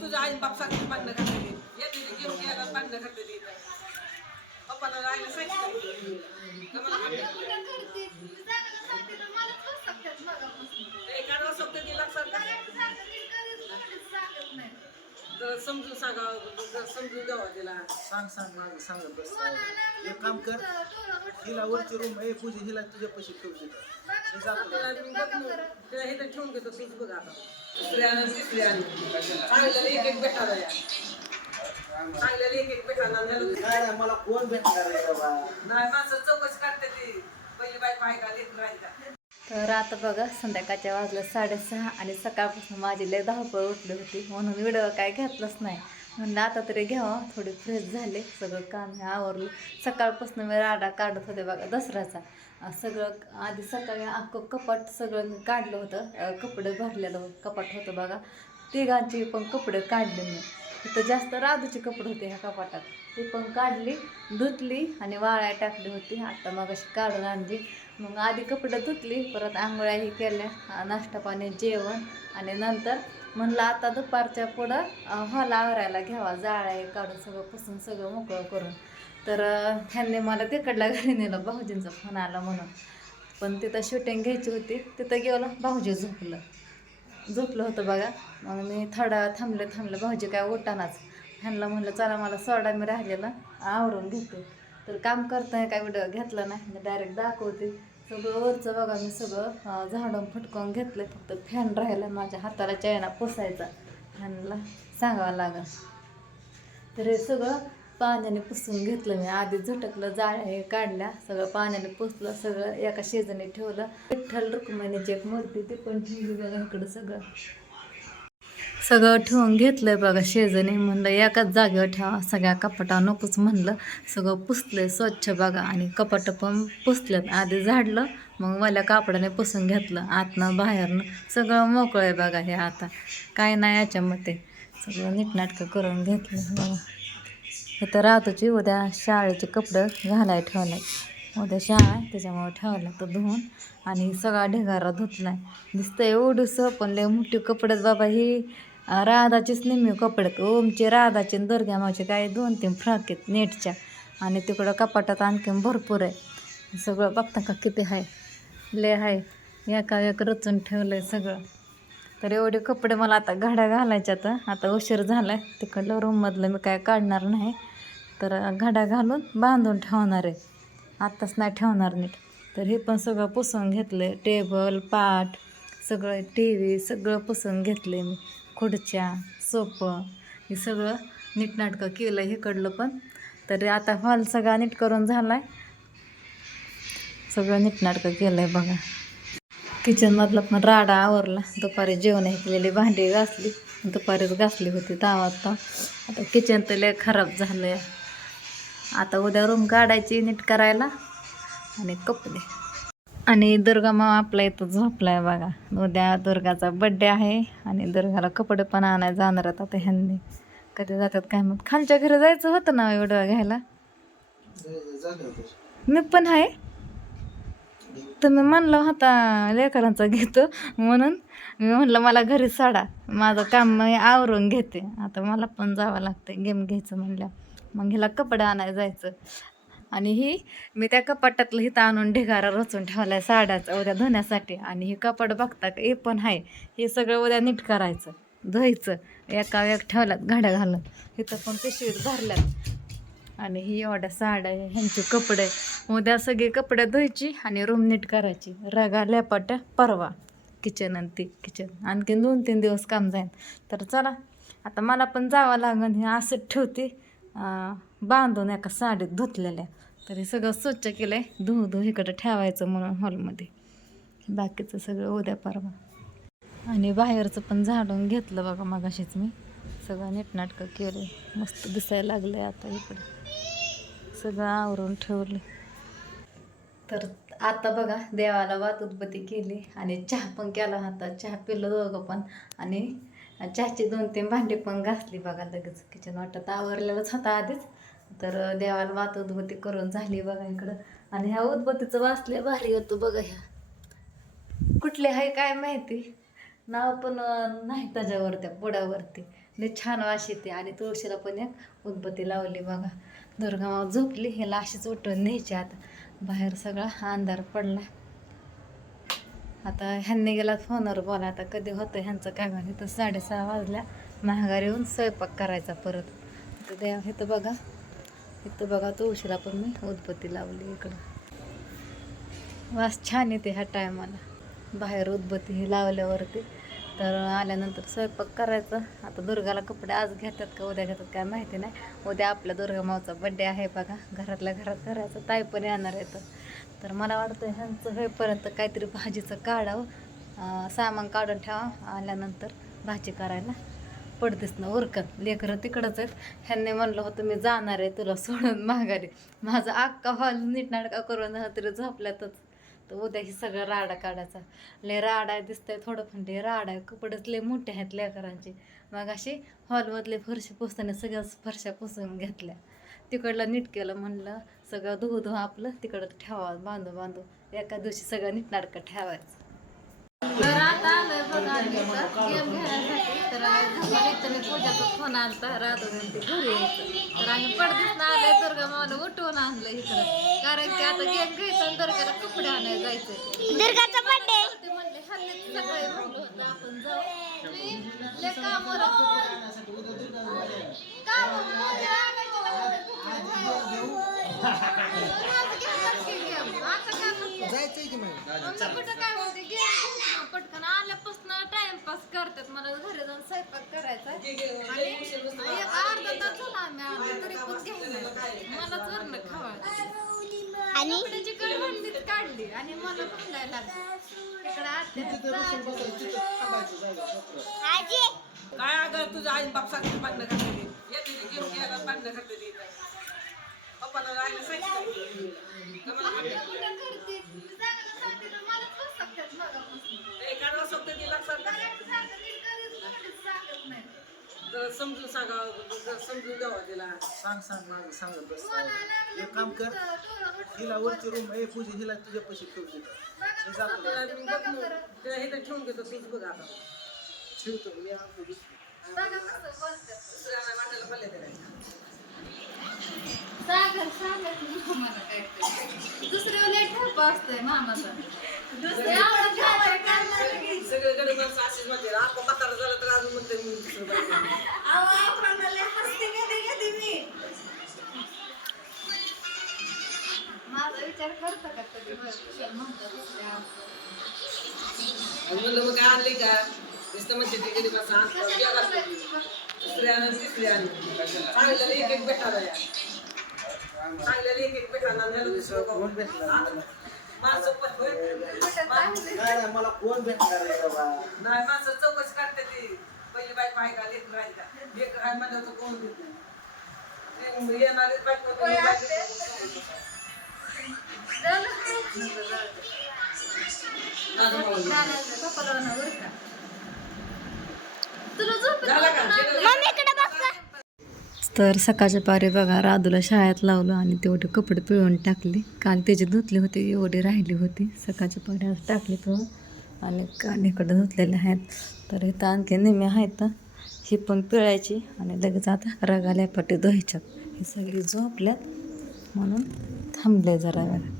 तुझ्या आई बाप सारखी भांडणं घातलेली येते. ते घेऊन गेला भांडणं घातलेली पप्पाला राहायला सांगितलं. आठ वर्ष ते दिला तर समजून सांगावं जर समजून द्यावं तिला. सांग सांग माझं सांगत बस एक काम कर हिला वरची रूम आहे पूजा हिला तुझ्या पैसे ठेवू तर ठेवून घेतो बघ आता चांगल्याला एक एक भेटायला या चांगल्याला एक एक भेटायला मला कोण भेटणार नाही माणसं चौकशी करते ती पहिली तर आता बघा संध्याकाळच्या वाजल्या साडेसहा आणि सकाळपासून माझी लय धावपळ उठली होती म्हणून व्हिडिओ काय घेतलंच नाही. म्हणलं आता तरी घ्यावं थोडे फ्रेश झाले सगळं काम हे आवरलं. सकाळपासून मी राडा काढत होते बघा दसऱ्याचा. सगळं आधी सकाळी अख्खं कपाट सगळं मी काढलं होतं कपडे भरलेलं कपाट होतं बघा. तिघांची पण कपडे काढले मी. तिथं जास्त राधूचे कपडे होते ह्या कपाटात. ती पण काढली धुतली आणि वाळ्या टाकली होती. आता मग अशी काढून आणली. मग आधी कपडे धुतली परत आंघोळ्याही केल्या नाश्ता पाणी जेवण आणि नंतर म्हणलं आता दुपारच्या पुढं हॉल आवरायला घ्यावा जाळ्या काढून सगळं पुसून सगळं मोकळं करून. तर ह्यांनी मला तिकडल्या घरी नेलं भाऊजींचा फोन आला म्हणून. पण तिथं शूटिंग घ्यायची होती तिथं गेलं भाऊजी झोपलं. झोपलं होतं बघा. मग मी थोडा थांबले थांबले भाऊजी काय उठानाच. ह्यांना म्हणलं चला मला सोडा मी राहिलेला आवरून घेते. तर काम करताय काय व्हिडिओ घेतला नाही मी डायरेक्ट दाखवते. सगळं वरचं बघा मी सगळं झाडून फटकून घेतलं फक्त फॅन राहिला माझ्या हाताला चायना पुसायचा. फॅनला सांगावं लागल. तर हे सगळं पाण्याने पुसून घेतलं मी. आधी झटकलं जाळ्या हे काढल्या सगळं पाण्याने पुसलं सगळं एका शेजाने ठेवलं. विठ्ठल रुक्मिणीची एक मूर्ती ती पण ठेवली बघा इकडं सगळं. सगळं ठेवून घेतलंय बघा शेजाने म्हणलं एकाच जागेवर ठेवा सगळ्या कपाटा नकोच म्हणलं. सगळं पुसलंय स्वच्छ बघा आणि कपाटं पण पुसलेत आधी झाडलं मग मला कापडाने पुसून घेतलं आतनं बाहेरनं. सगळं मोकळं आहे बघा हे आता. काय नाही याच्यामध्ये सगळं नीटनाटकं करून घेतलं. बघा इथं राहतोची उद्या शाळेचे कपडे घालाय ठेवलाय. उद्या शाळा त्याच्यामुळे ठेवला तो धुवून. आणि सगळा ढिगारा धुतलाय. दिसतं एवढंसं पण लय मोठी कपड्यात बाबा ही. राधाचीच निम्मी कपड्यात ओमचे राधाचे आणि दुर्गामाचे काय दोन तीन फ्रॉक आहेत नेटच्या. आणि तिकडं कपाटात आणखीन भरपूर आहे. सगळं बघता का किती आहे लय आहे एका एक रचून ठेवलं आहे सगळं. तर एवढे कपडे मला आता घड्या घालायच्या तर आता उशीर झाला आहे तिकडलं रूममधलं मी काय काढणार नाही. तर घड्या घालून बांधून ठेवणार आहे. आत्ताच नाही ठेवणार नीट. तर हे पण सगळं पुसून घेतलं आहे टेबल पाट सगळं टी व्ही सगळं पुसून घेतलं आहे मी. खुडच्या सोपं हे सगळं नीटनाटकं केलं हे कडलं पण. तरी आता हॉल सगळा नीट करून झाला आहे सगळं नीटनाटकं केलं आहे बघा. किचनमधला पण राडा आवरला. दुपारी जेवण हे केलेली भांडी घासली. दुपारीच घासली होती दहा वाजता आता किचन तर लय खराब झालं आहे आता उद्या रूम काढायची नीट करायला आणि कपडे. आणि दुर्गा मामा आपल्या इथं झोपलाय बघा. उद्या दुर्गाचा बड्डे आहे आणि दुर्गाला कपडे पण आणायला जाणार आता ह्यांनी. कधी जातात काय मग खालच्या घरी जायचं होतं ना एवढं घ्यायला? मी पण आहे. तुम्ही म्हणलं होता लेकरांचा घेतो म्हणून. मी म्हणलं मला घरी साडा. माझं काम मी आवरून घेते. आता मला पण जावं लागतं गेम घ्यायचं म्हणलं मग हिला कपडे आणायला जायचं. आणि ही मी त्या कपाटातलं हिथं आणून ढिगारा रचून ठेवला आहे साड्याचा उद्या धुण्यासाठी. आणि हे कपाट बघता का हे पण आहे. हे सगळं उद्या नीट करायचं धुवायचं. एका एक ठेवल्यात घड्या घालून. इथं पण पिशवीत भरल्यात आणि ही एवढ्या साड्या आहे, ह्यांचे कपडे. उद्या सगळे कपडे धुवायची आणि रूम नीट करायची. रगा लेपाट्या परवा. किचन आणि ती किचन. आणखीन दोन तीन दिवस काम जाईल तर चला आता मला पण जावं लागेल हे असंच ठेवते बांधून एका साडीत धुतलेल्या. तरी सगळं स्वच्छ केलं आहे धुऊ धू इकडं ठेवायचं म्हणून हॉलमध्ये. बाकीचं सगळं उद्या परवा. आणि बाहेरचं पण झाडून घेतलं बघा मगाशीच मी. सगळं नीटनाटकं केलं मस्त दिसायला लागलं आहे आता इकडं. सगळं आवरून ठेवलं तर आता बघा देवाला वात उत्पत्ती केली आणि चहा पण केला होता चहा पिलं दोघं पण. आणि चहाची दोन तीन भांडी पण घासली बघा लगेच. किचन वाटत आवरलेलंच होता आधीच. तर देवाला वात उदबत्ती करून झाली बघा इकडं. आणि ह्या उदबत्तीचं वाचले भारी होतं बघा ह्या. कुठले आहे काय माहिती? नाव पण नाही त्याच्यावर त्या पुढ्यावरती लय छान वास येते. आणि तुळशीला पण एक उदबत्ती लावली बघा. दुर्गामाव झोपली ह्याला अशीच उठून न्यायची आता. बाहेर सगळा अंधार पडला. आता ह्यांनी गेला फोनवर बोला आता कधी होतं ह्यांचं काय म्हणे तर साडेसहा वाजल्या. महागारी येऊन स्वयंपाक करायचा परत. तर द्या तर बघा. इथं बघा तो उशिरा पण मी उदबत्ती लावली इकडं. वास छान येते ह्या टायमाला. बाहेर उदबत्ती हे लावल्यावरती. तर आल्यानंतर स्वयंपाक करायचा. आता दुर्गाला कपडे आज घेतात का उद्या घेतात काय माहिती नाही. उद्या आपल्या दुर्गा मावचा बड्डे आहे बघा. घरातल्या घरात करायचं. ताई पण येणार आहे तर मला वाटतं ह्यांचं होईपर्यंत काहीतरी भाजीचं काढावं. सामान काढून ठेवा. आल्यानंतर भाजी करायला. पडतेस ना उरकत. लेकरं तिकडंच आहेत. ह्यांनी म्हणलं होतं मी जाणार आहे तुला सोडून माघारी. माझा अख्खा हॉल नीटनाटका करून तरी झोपल्यातच. तर उद्या ही सगळं राडा काढायचा. लय राडा दिसतंय थोडं पण लय राडा आहे. कपडेच लय मोठे आहेत लेकरांचे. मग अशी हॉलमधले फरशी पुसताना सगळ्याच फरशा पुसून घेतल्या. तिकडलं नीट केलं म्हणलं सगळं धुवू धुवू आपलं तिकडं ठेवा बांधू बांधू एका दिवशी सगळं नीटनाटकं ठेवायचं. आता आलोय बघा गेम खेळण्यासाठी. तर घरी पूजाचा फोन आलता घरी तर आम्ही पडदेच आलोय दुर्गा मावला उठवून आणलं इकडं कारण की आता गेम घ्यायचं आणि दुर्गाला कपडे आणायला जायचं दुर्गाचा बर्थडे ते म्हणले हल्ली सकाळी म्हणलं होतं आपण जाऊ. मी लय कामावर आता काय म्हणते? जायचंय की मग? कुठं काय पटकन आल्यापासून टाइमपास करतात. मला घरी जाऊन स्वयंपाक करायचा आणि एक अर्धा तास झाला आम्ही आलो तरी पण घ्यायला मलाच वरण खावा आणि? कपड्याची कळवणीच काढली आणि मला आत्या काय अगं तुझं आई बाप सारखी पाडणं घातलेली येते ती घेऊन घ्यायला पाडणं घातलेली इथं. पप्पाला सांगितलं. का मला हात आपल्या कुठं करते चांगलं सांगते तर मलाच बसतात मगापासून एखादं शब्द दिला जरा समजून जरा समजून द्यावं तिला. सांग सांग माझं सांगत बस. एक काम कर हिला वरची रूम आहे पूजा हिला तुझ्या पैसे ठेवू देतो मी जातो तिला हे तर ठेवून घेतो तूच बघ आता. ठेवतो मी आणतो दुसरी वाटायला पडले त्याला सागर सागर मला काय दुसऱ्या असतोय मामाचा. सगळीकडे माणसं अशीच म्हणते आपण म्हातारा झालं तर अजून म्हणते मी दुसरं बाई. अहो, आपण लय हसते कधी कधी मी. माझा विचार करता का कधी? बरं, कुशाल म्हणतात दुसऱ्या आवडतं. आणि म्हणलं मग काय आणले का? नुसतं म्हणते ते कधी माणसं आणतो कशाला गेला. बोलायचं बघ? दुसऱ्या आणि तिसरी आणि चांगल्याला एक एक भेटायला या. चांगल्याला एक एक भेटायला आणि ह्याला दुसरं कोण? कोण माणसं पण होय. नाही मला कोण भेटणार आहे बाबा? नाही माणसं चौकशी काढते ती. पहिली बायको आहे का लेकरं आहे का? लेकरं आहे म्हणलं तर कोण देत नाही ते येणारे बायको होय, बायको- झालं? माझं का? तर सकाळच्या पारी बघा राधूला शाळेत लावलं आणि तेवढे कपडे पिळून टाकले. काल त्याचे धुतले होते एवढे राहिली होती. सकाळच्या पारी आज टाकले पिळून. आणि कानेकडे धुतलेले आहेत. तर इथं आणखी नेहमी आहेत. ही पण पिळायची आणि लगेच आता रगाल्या पाटी धुवायच्यात. हे सगळी झोपल्यात म्हणून थांबले जरा वेळा.